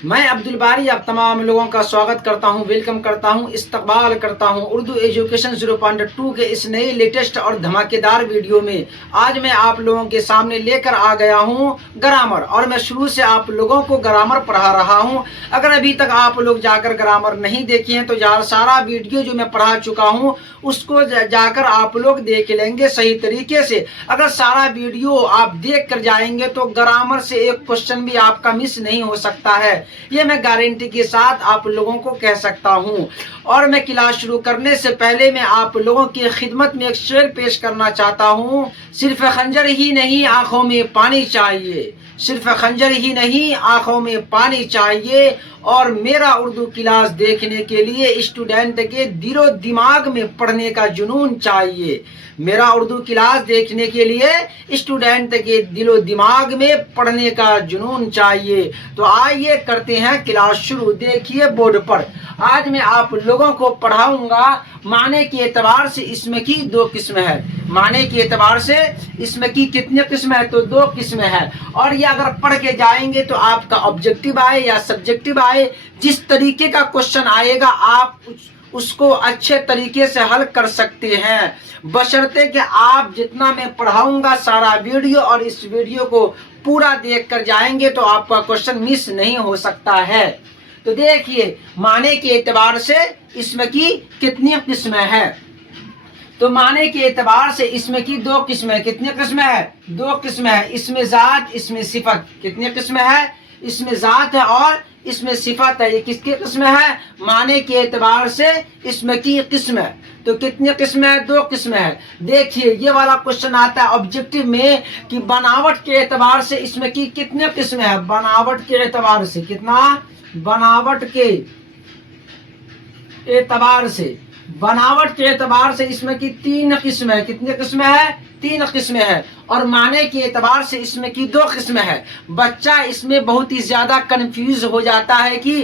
मैं अब्दुल बारी आप तमाम लोगों का स्वागत करता हूं, वेलकम करता हूं, इस्तकबाल करता हूं उर्दू एजुकेशन 0.2 के इस नए लेटेस्ट और धमाकेदार वीडियो में। आज मैं आप लोगों के सामने लेकर आ गया हूं ग्रामर, और मैं शुरू से आप लोगों को ग्रामर पढ़ा रहा हूं। अगर अभी तक आप लोग जाकर ग्रामर नहीं देखे हैं तो सारा वीडियो जो मैं पढ़ा चुका हूं उसको जाकर आप लोग देख लेंगे सही तरीके से। अगर सारा वीडियो आप देख कर जाएंगे तो ग्रामर से एक क्वेश्चन भी आपका मिस नहीं हो सकता है, ये मैं गारंटी के साथ आप लोगों को कह सकता हूं। और मैं क्लास शुरू करने से पहले मैं आप लोगों की खिदमत में एक शेर पेश करना चाहता हूं। सिर्फ खंजर ही नहीं आंखों में पानी चाहिए, सिर्फ खंजर ही नहीं आंखों में पानी चाहिए, और मेरा उर्दू क्लास देखने के लिए स्टूडेंट के दिलो दिमाग में पढ़ने का जुनून चाहिए। मेरा उर्दू क्लास देखने के लिए स्टूडेंट के दिलो दिमाग में पढ़ने का जुनून चाहिए। तो आइए करते हैं क्लास शुरू। देखिए बोर्ड पर आज मैं आप लोगों को पढ़ाऊंगा माने के एतबार से इसमें की दो किस्में है। माने के एतबार से इसमें की कितने किस्में है? तो दो किस्में है। और ये अगर पढ़ के जाएंगे तो आपका ऑब्जेक्टिव आए या सब्जेक्टिव आए, जिस तरीके का क्वेश्चन आएगा आप उसको अच्छे तरीके से हल कर सकते हैं, बशर्ते कि आप जितना मैं पढ़ाऊंगा सारा वीडियो और इस वीडियो को पूरा देख कर जाएंगे तो आपका क्वेश्चन मिस नहीं हो सकता है। तो देखिए माने के एतबार से इसमें की कितनी किस्में हैं? तो माने के एतबार से इसमें की दो किस्में। कितनी किस्में है? दो किस्में है। इसमें जात, इसमें सिफत। कितनी किस्में है? इसमें जात है और इसमें सिफत है। ये किसकी किस्में है? माने के एतबार से इसमें की किस्में। तो कितनी किस्में है? दो किस्में है। देखिए ये वाला क्वेश्चन आता है ऑब्जेक्टिव में कि बनावट के एतबार से इसमें की कितने किस्में है। बनावट के एतबार से कितना? बनावट के एतबार से, बनावट के एतबार से इसमें की तीन किस्में है। कितनी किस्में है? तीन किस्में है। और माने के एतबार से इसमें की दो किस्में है। बच्चा इसमें बहुत ही ज्यादा कंफ्यूज हो जाता है कि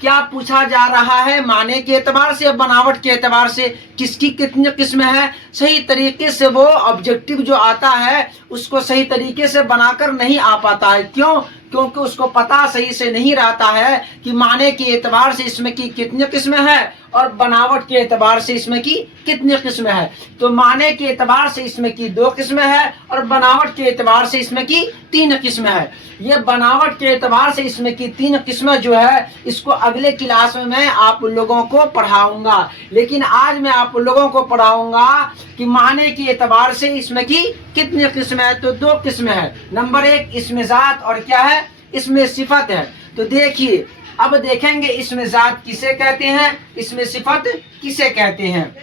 क्या पूछा जा रहा है, माने के एतबार से या बनावट के एतबार से, किसकी कितनी किस्में है। सही तरीके से वो ऑब्जेक्टिव जो आता है उसको सही तरीके से बनाकर नहीं आ पाता है। क्यों? क्योंकि उसको पता सही से नहीं रहता है कि माने के एतबार से इसमें की कितनी किस्में है और बनावट के एतबार से इसमें की कितनी किस्में है। तो माने के एतबार से इसमें की दो किस्में है और बनावट के एतबार से इसमें की तीन किस्में है। ये बनावट के एतबार से इसमें की तीन किस्में जो है इसको अगले क्लास में मैं आप लोगों को पढ़ाऊंगा, लेकिन आज मैं आप लोगों को पढ़ाऊंगा कि माने के एतबार से इसमें की कितनी किस्में है। तो दो किस्में है। नंबर एक इसमें जात और क्या है? इसमें सिफत है। तो देखिए अब देखेंगे इसमें जात किसे कहते हैं, इसमें सिफत किसे कहते हैं।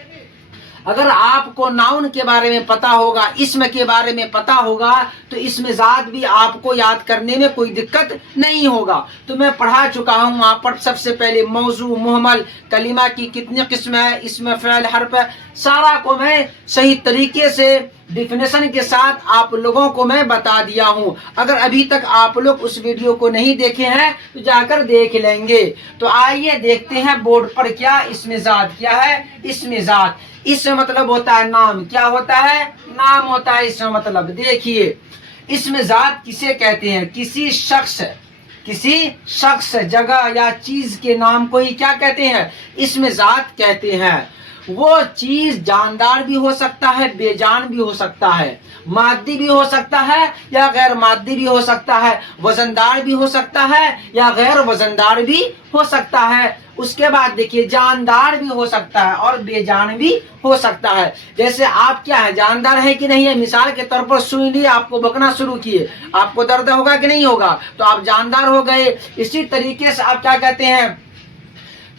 अगर आपको नाउन के बारे में पता होगा, इसम के बारे में पता होगा, तो इसमें जात भी आपको याद करने में कोई दिक्कत नहीं होगा। तो मैं पढ़ा चुका हूँ वहाँ पर सबसे पहले मौजू, मुहमल, कलीमा की कितनी किस्में है, इसमें फ़ेल, हर्फ, सारा को मैं सही तरीके से डिफिनेशन के साथ आप लोगों को मैं बता दिया हूँ। अगर अभी तक आप लोग उस वीडियो को नहीं देखे हैं तो जाकर देख लेंगे। तो आइए देखते हैं बोर्ड पर क्या इसमें जात क्या है। इसमें जात, इसमें मतलब होता है नाम। क्या होता है? नाम होता है इसमें मतलब। देखिए इसमें जात किसे कहते हैं? किसी शख्स, जगह या चीज के नाम को ही क्या कहते हैं? इसमें जात कहते हैं। वो चीज जानदार भी हो सकता है, बेजान भी हो सकता है, मादी भी हो सकता है या गैर मादी भी हो सकता है, वजनदार भी हो सकता है या गैर वजनदार भी हो सकता है। उसके बाद देखिए जानदार भी हो सकता है और बेजान भी हो सकता है। जैसे आप क्या है, जानदार है कि नहीं है। मिसाल के तौर पर सुई लिए आपको बकना शुरू किए, आपको दर्द होगा कि नहीं होगा, तो आप जानदार हो गए। इसी तरीके से आप क्या कहते हैं,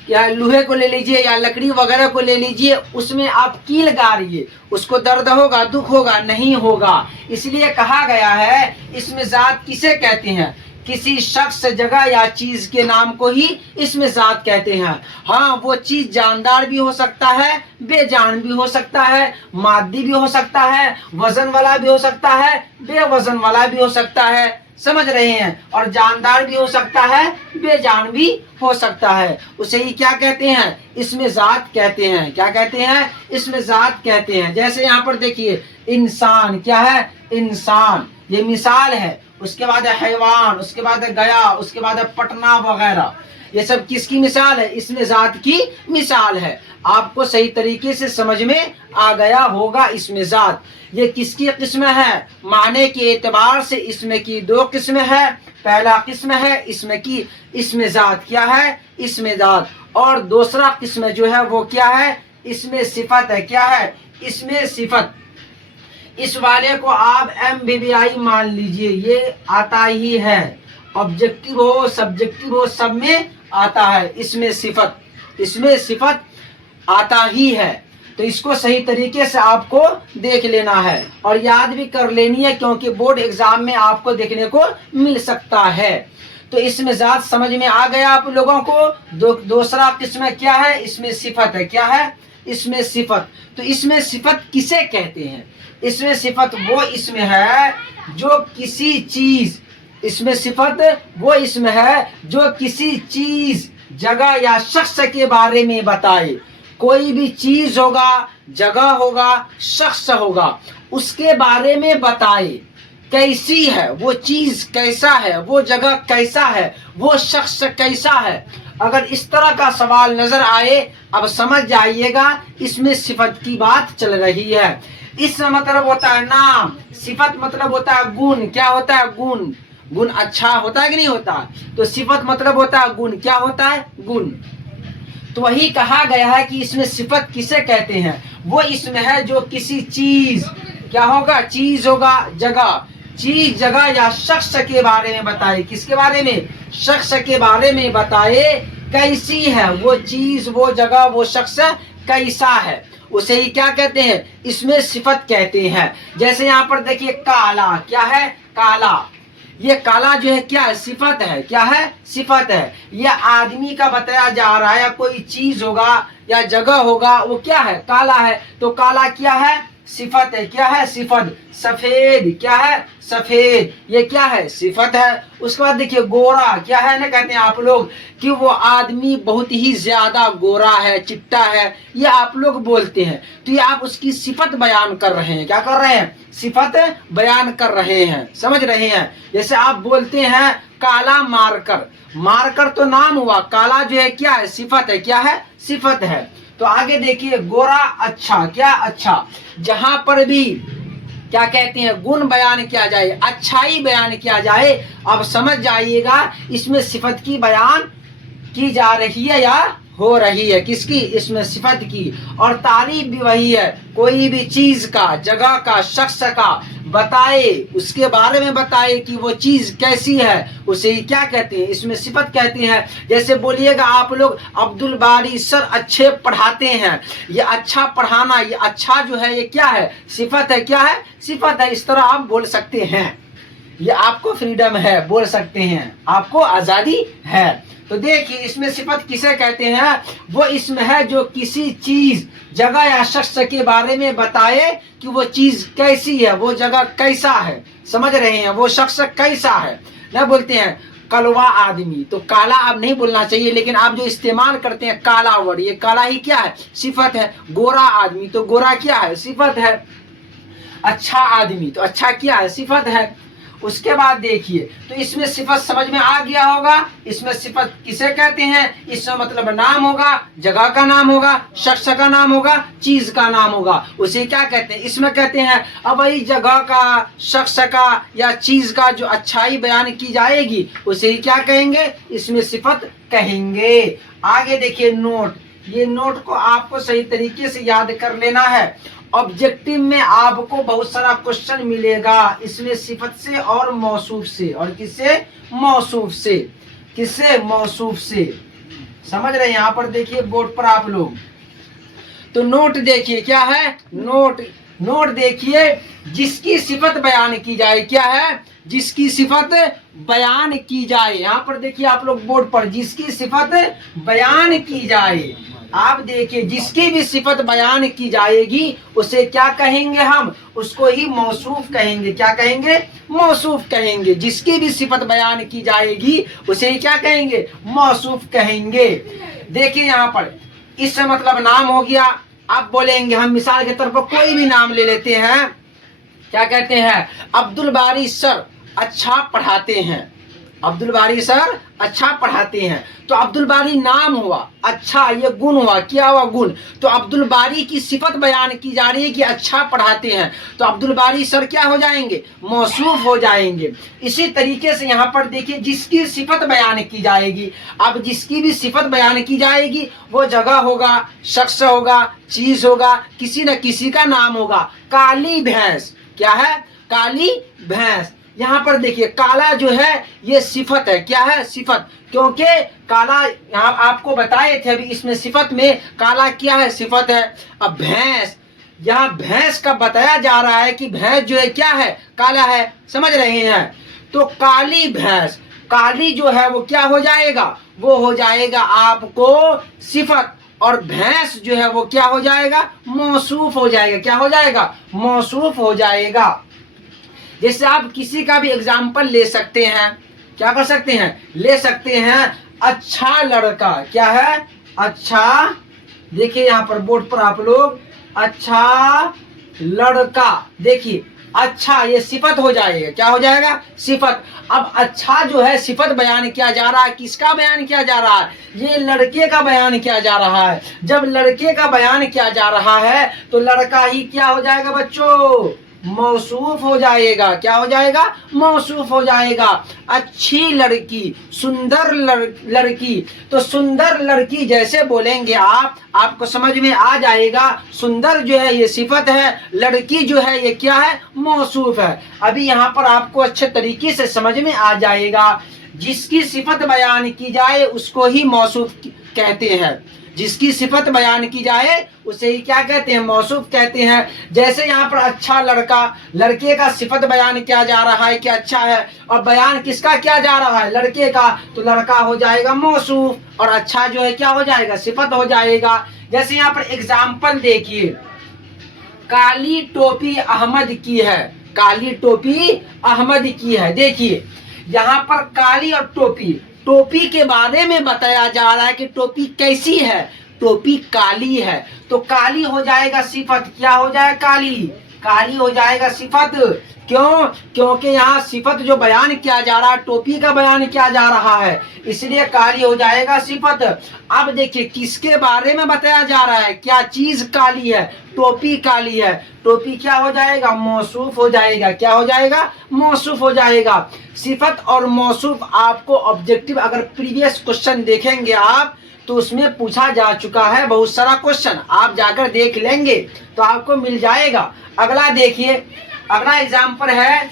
या लोहे को ले लीजिए या लकड़ी वगैरह को ले लीजिए, उसमें आप कील गाड़िए, उसको दर्द होगा, दुख होगा? नहीं होगा। इसलिए कहा गया है इसमें जात किसे कहते हैं? किसी शख्स, जगह या चीज के नाम को ही इसमें जात कहते हैं। हाँ वो चीज जानदार भी हो सकता है, बेजान भी हो सकता है, मादी भी हो सकता है, वजन वाला भी हो सकता है, बेवजन वाला भी हो सकता है। समझ रहे हैं? और जानदार भी हो सकता है, बेजान भी हो सकता है। उसे ही क्या कहते हैं? इसमें जात कहते हैं। क्या कहते हैं? इसमें जात कहते हैं। जैसे यहाँ पर देखिए इंसान, क्या है? इंसान। یہ مثال ہے. اس کے بعد ہے حیوان, اس کے بعد ہے گیا, اس کے بعد ہے پٹنہ وغیرہ. یہ سب کس کی مثال ہے؟ اس میں ذات کی مثال ہے. آپ کو صحیح طریقے سے سمجھ میں آ گیا ہوگا. اس میں ذات یہ کس کی قسم ہے؟ معنی کے اعتبار سے اس میں کی دو قسم ہے. پہلا قسم ہے اسم کی, اسم ذات. کیا ہے؟ اسم ذات. اور دوسرا قسم جو ہے وہ کیا ہے؟ اسم صفت ہے. کیا ہے؟ اسم صفت. اس والے کو آپ MBBI مان لیجئے, یہ آتا ہی ہے. آبجیکٹو ہو سبجیکٹو ہو سب میں آتا ہے اسم صفت. اسم صفت آتا ہی ہے. تو اس کو صحیح طریقے سے آپ کو دیکھ لینا ہے اور یاد بھی کر لینی ہے, کیونکہ بورڈ ایگزام میں آپ کو دیکھنے کو مل سکتا ہے. تو اس میں ذات سمجھ میں آ گیا آپ لوگوں کو. دوسرا قسم کیا ہے؟ اس میں صفت ہے. کیا ہے؟ اس میں صفت. تو اس میں صفت کسے کہتے ہیں؟ اس میں صفت وہ اسم ہے جو کسی چیز, اس میں صفت وہ اسم ہے جو کسی چیز, جگہ یا شخص کے بارے میں بتائے. کوئی بھی چیز ہوگا, جگہ ہوگا, شخص ہوگا, اس کے بارے میں بتائے. کیسی ہے وہ چیز, کیسا ہے وہ جگہ, کیسا ہے وہ شخص, کیسا ہے. اگر اس طرح کا سوال نظر آئے, اب سمجھ جائیے گا اس میں صفت کی بات چل رہی ہے. اس مطلب ہوتا ہے نام, صفت مطلب ہوتا ہے گن. کیا ہوتا ہے؟ گن. گن اچھا ہوتا ہے کہ نہیں ہوتا؟ تو صفت مطلب ہوتا ہے گن. کیا ہوتا ہے؟ گن. تو وہی کہا گیا ہے کہ اس میں صفت کسے کہتے ہیں؟ وہ اسم ہے جو کسی چیز, کیا ہوگا؟ چیز ہوگا, جگہ, چیز, جگہ یا شخص کے بارے میں بتائے. کس کے بارے میں؟ شخص کے بارے میں بتائے. کیسی ہے وہ چیز, وہ جگہ, وہ شخص کیسا ہے, اسے ہی کیا کہتے ہیں؟ اس میں صفت کہتے ہیں. جیسے یہاں پر دیکھیے کالا. کیا ہے؟ کالا. یہ کالا جو ہے کیا ہے؟ صفت ہے. کیا ہے؟ صفت ہے. یہ آدمی کا بتایا جا رہا ہے, یا کوئی چیز ہوگا یا جگہ ہوگا, وہ کیا ہے؟ کالا ہے. تو کالا کیا ہے؟ صفت ہے. کیا ہے؟ صفت. سفید. کیا ہے؟ سفید. یہ کیا ہے؟ صفت ہے. اس کے بعد دیکھیے گورا. کیا ہے نا کہتے ہیں آپ لوگ کہ وہ آدمی بہت ہی زیادہ گورا ہے, چٹا ہے, یہ آپ لوگ بولتے ہیں. تو یہ آپ اس کی صفت بیان کر رہے ہیں. کیا کر رہے ہیں؟ صفت بیان کر رہے ہیں. سمجھ رہے ہیں؟ جیسے آپ بولتے ہیں کالا مارکر. مارکر تو نام ہوا, کالا جو ہے کیا ہے؟ صفت ہے. کیا ہے؟ صفت ہے. تو آگے دیکھیے گورا اچھا. کیا اچھا؟ جہاں پر بھی کیا کہتے ہیں؟ گن بیان کیا جائے, اچھائی بیان کیا جائے. اب سمجھ جائیے گا اس میں صفت کی بیان کی جا رہی ہے یا ہو رہی ہے. کس کی؟ اس میں صفت کی. اور تعریف بھی وہی ہے, کوئی بھی چیز کا, جگہ کا, شخص کا بتائے, اس کے بارے میں بتائے کہ وہ چیز کیسی ہے, اسے کیا کہتے ہیں؟ اس میں صفت کہتے ہیں. جیسے بولیے گا آپ لوگ عبد الباری سر اچھے پڑھاتے ہیں. یہ اچھا پڑھانا, یہ اچھا جو ہے یہ کیا ہے؟ صفت ہے. کیا ہے؟ صفت ہے. اس طرح آپ بول سکتے ہیں. یہ آپ کو فریڈم ہے, بول سکتے ہیں, آپ کو آزادی ہے. تو دیکھیے اس میں صفت کسے کہتے ہیں؟ وہ اسم ہے جو کسی چیز, جگہ یا شخص کے بارے میں بتائے کہ وہ چیز کیسی ہے, وہ جگہ کیسا ہے. سمجھ رہے ہیں؟ وہ شخص کیسا ہے. نہ بولتے ہیں کلوا آدمی, تو کالا اب نہیں بولنا چاہیے, لیکن آپ جو استعمال کرتے ہیں کالا ورڈ, یہ کالا ہی کیا ہے؟ صفت ہے. گورا آدمی, تو گورا کیا ہے؟ صفت ہے. اچھا آدمی, تو اچھا کیا ہے؟ صفت ہے. اس کے بعد دیکھیے تو اس میں صفت سمجھ میں آ گیا ہوگا. اس میں صفت کسے کہتے ہیں؟ اس میں مطلب نام ہوگا, جگہ کا نام ہوگا, شخص کا نام ہوگا, چیز کا نام ہوگا, اسے کیا کہتے ہیں؟ اس میں کہتے ہیں. اب وہی جگہ کا, شخص کا یا چیز کا جو اچھائی بیان کی جائے گی اسے کیا کہیں گے؟ اس میں صفت کہیں گے. آگے دیکھیے نوٹ. یہ نوٹ کو آپ کو صحیح طریقے سے یاد کر لینا ہے. آبجیکٹو میں آپ کو بہت سارا کوشچن ملے گا اس میں صفت سے اور موصوف سے. اور کس سے؟ موصوف سے. کس سے؟ موصوف سے. سمجھ رہے ہیں؟ یہاں پر دیکھیے بورڈ پر آپ لوگ, تو نوٹ دیکھیے کیا ہے؟ نوٹ. نوٹ دیکھیے جس کی صفت بیان کی جائے. کیا ہے؟ جس کی صفت بیان کی جائے. یہاں پر دیکھیے آپ لوگ بورڈ پر, جس کی صفت بیان کی جائے. آپ دیکھیے جس کی بھی صفت بیان کی جائے گی اسے کیا کہیں گے؟ ہم اس کو ہی موصوف کہیں گے. کیا کہیں گے؟ موصوف کہیں گے. جس کی بھی صفت بیان کی جائے گی اسے کیا کہیں گے؟ موصوف کہیں گے. دیکھیے یہاں پر اس سے مطلب نام ہو گیا. آپ بولیں گے, ہم مثال کے طور پر کوئی بھی نام لے لیتے ہیں. क्या कहते हैं, अब्दुल बारी सर अच्छा पढ़ाते हैं। अब्दुल बारी सर अच्छा पढ़ाते हैं। तो अब्दुल बारी नाम हुआ, अच्छा ये गुण हुआ, क्या हुआ, गुण। तो अब्दुल बारी की सिफत बयान की जा रही है कि अच्छा पढ़ाते हैं, तो अब्दुल बारी सर क्या हो जाएंगे, मौसूफ हो जाएंगे। इसी तरीके से यहाँ पर देखिए जिसकी सिफत बयान की जाएगी, अब जिसकी भी सिफत बयान की जाएगी वो जगह होगा, शख्स होगा, चीज होगा, किसी न किसी का नाम होगा। काली भैंस, क्या है, काली भैंस। यहाँ पर देखिए काला जो है ये सिफत है, क्या है, सिफत, क्योंकि काला यहाँ आपको बताए थे अभी इसमें सिफत में काला क्या है, सिफत है। अब भैंस, यहाँ भैंस का बताया जा रहा है कि भैंस जो है क्या है, काला है, समझ रहे हैं। तो काली भैंस, काली जो है वो क्या हो जाएगा, वो हो जाएगा आपको सिफत, और भैंस जो है वो क्या हो जाएगा, मौसूफ हो जाएगा, क्या हो जाएगा, मौसूफ हो जाएगा। जैसे आप किसी का भी एग्जाम्पल ले सकते हैं, क्या कर सकते हैं, ले सकते हैं, अच्छा लड़का, क्या है, अच्छा, देखिए यहाँ पर बोर्ड पर आप लोग, अच्छा लड़का, देखिए अच्छा ये सिफत हो जाएगा, क्या हो जाएगा, सिफत। अब अच्छा जो है सिफत बयान किया जा रहा है, किसका बयान किया जा रहा है, ये लड़के का बयान किया जा रहा है। जब लड़के का बयान किया जा रहा है तो लड़का ही क्या हो जाएगा बच्चों, मौसूफ हो जाएगा, क्या हो जाएगा, मौसूफ हो जाएगा। अच्छी लड़की, सुंदर लड़की, तो सुंदर लड़की जैसे बोलेंगे आप, आपको समझ में आ जाएगा। सुंदर जो है ये सिफत है, लड़की जो है ये क्या है, मौसूफ है। अभी यहाँ पर आपको अच्छे तरीके से समझ में आ जाएगा, जिसकी सिफत बयान की जाए उसको ही मौसूफ कहते हैं। जिसकी सिफत बयान की जाए उसे ही क्या कहते हैं, मौसूफ कहते हैं। जैसे यहाँ पर अच्छा लड़का, लड़के का सिफत बयान किया जा रहा है कि अच्छा है, और बयान किसका किया जा रहा है, लड़के का, तो लड़का हो जाएगा मौसूफ, और अच्छा जो है क्या हो जाएगा, सिफत हो जाएगा। जैसे यहाँ पर एग्जाम्पल देखिए, काली टोपी अहमद की है, काली टोपी अहमद की है। देखिए यहाँ पर काली और टोपी, टोपी के बारे में बताया जा रहा है कि टोपी कैसी है, टोपी काली है, तो काली हो जाएगा सिफत, क्या हो जाएगा, काली, काली हो जाएगा सिफत। क्यों, क्योंकि यहाँ सिफत जो बयान किया जा रहा है टोपी का बयान किया जा रहा है, इसलिए काली हो जाएगा सिफत। अब देखिए किसके बारे में बताया जा रहा है, क्या चीज काली है, टोपी काली है, टोपी क्या हो जाएगा, मौसूफ हो जाएगा, क्या हो जाएगा, मौसूफ हो जाएगा। सिफत और मौसूफ आपको ऑब्जेक्टिव अगर प्रीवियस क्वेश्चन देखेंगे आप तो उसमें पूछा जा चुका है बहुत सारा क्वेश्चन, आप जाकर देख लेंगे तो आपको मिल जाएगा। अगला देखिए, अगला एग्जाम्पल है,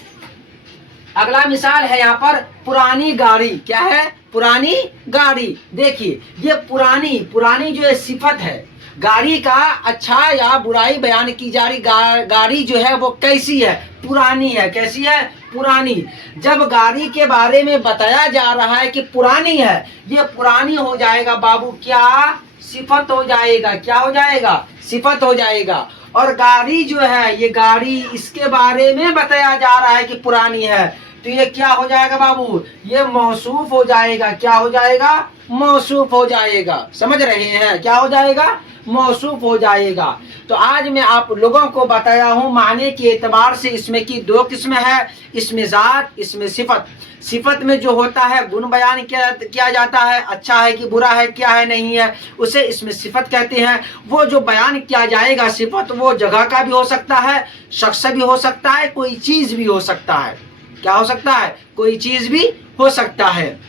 अगला मिसाल है यहाँ पर पुरानी गाड़ी, क्या है, पुरानी गाड़ी। देखिए ये पुरानी, पुरानी जो है सिफत है, गाड़ी का अच्छा या बुराई बयान की जा रही, गाड़ी जो है वो कैसी है, पुरानी है, कैसी है, पुरानी। जब गाड़ी के बारे में बताया जा रहा है कि पुरानी है, ये पुरानी हो जाएगा बाबू, क्या, सिफत हो जाएगा, क्या हो जाएगा, सिफत हो जाएगा। और गाड़ी जो है ये गाड़ी, इसके बारे में बताया जा रहा है कि पुरानी है, तो ये क्या हो जाएगा बाबू, ये मौसूफ हो जाएगा, क्या हो जाएगा, मौसूफ हो जाएगा। समझ रहे हैं, क्या हो जाएगा, मौसूफ हो जाएगा। तो आज मैं आप लोगों को बताया हूँ माने के एतबार से इसमें की दो किस्में है, इसमें जात, इसमें सिफत। सिफत में जो होता है गुण बयान किया जाता है, अच्छा है कि बुरा है, क्या है नहीं है, उसे इसमें सिफत कहते हैं। वो जो बयान किया जाएगा सिफत, वो जगह का भी हो सकता है, शख्स भी हो सकता है, कोई चीज भी हो सकता है, क्या हो सकता है, कोई चीज भी हो सकता है।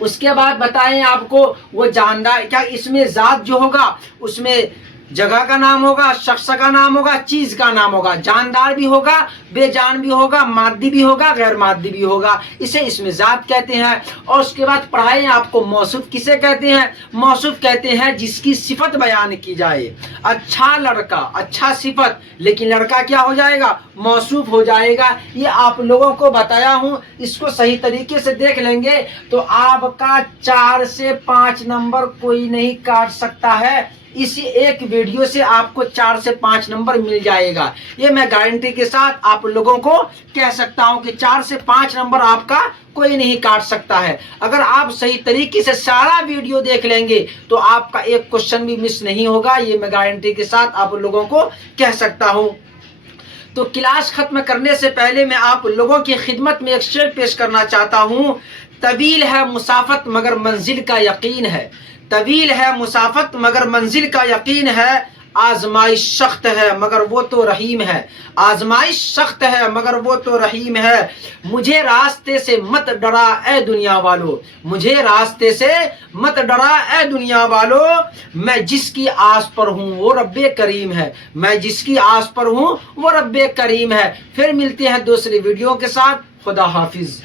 उसके बाद बताएं आपको वो जानदार, क्या इसमें जात जो होगा उसमें जगह का नाम होगा, शख्स का नाम होगा, चीज का नाम होगा, जानदार भी होगा, बेजान भी होगा, मादी भी होगा, गैर मादी भी होगा, इसे इसमें जात कहते हैं। और उसके बाद पढ़ाएं आपको मौसूफ किसे कहते हैं, मौसूफ कहते हैं जिसकी सिफत बयान की जाए। अच्छा लड़का, अच्छा सिफत, लेकिन लड़का क्या हो जाएगा, मौसूफ हो जाएगा। ये आप लोगों को बताया हूँ, इसको सही तरीके से देख लेंगे तो आपका 4 से 5 नंबर कोई नहीं काट सकता है। इसी एक वीडियो से आपको 4 से 5 नंबर मिल जाएगा, ये मैं गारंटी के साथ आप लोगों को कह सकता हूं कि 4 से 5 नंबर आपका कोई नहीं काट सकता है। अगर आप सही तरीके से सारा वीडियो देख लेंगे तो आपका एक क्वेश्चन भी मिस नहीं होगा, ये मैं गारंटी के साथ आप लोगों को कह सकता हूं। تو کلاس ختم کرنے سے پہلے میں آپ لوگوں کی خدمت میں ایک شعر پیش کرنا چاہتا ہوں. طویل ہے مسافت مگر منزل کا یقین ہے. طویل ہے مسافت مگر منزل کا یقین ہے. آزمائش سخت ہے مگر وہ تو رحیم ہے. آزمائش سخت ہے مگر وہ تو رحیم ہے. مجھے راستے سے مت ڈرا اے دنیا والو. مجھے راستے سے مت ڈرا اے دنیا والو. میں جس کی آس پر ہوں وہ رب کریم ہے. میں جس کی آس پر ہوں وہ رب کریم ہے. پھر ملتے ہیں دوسری ویڈیو کے ساتھ. خدا حافظ.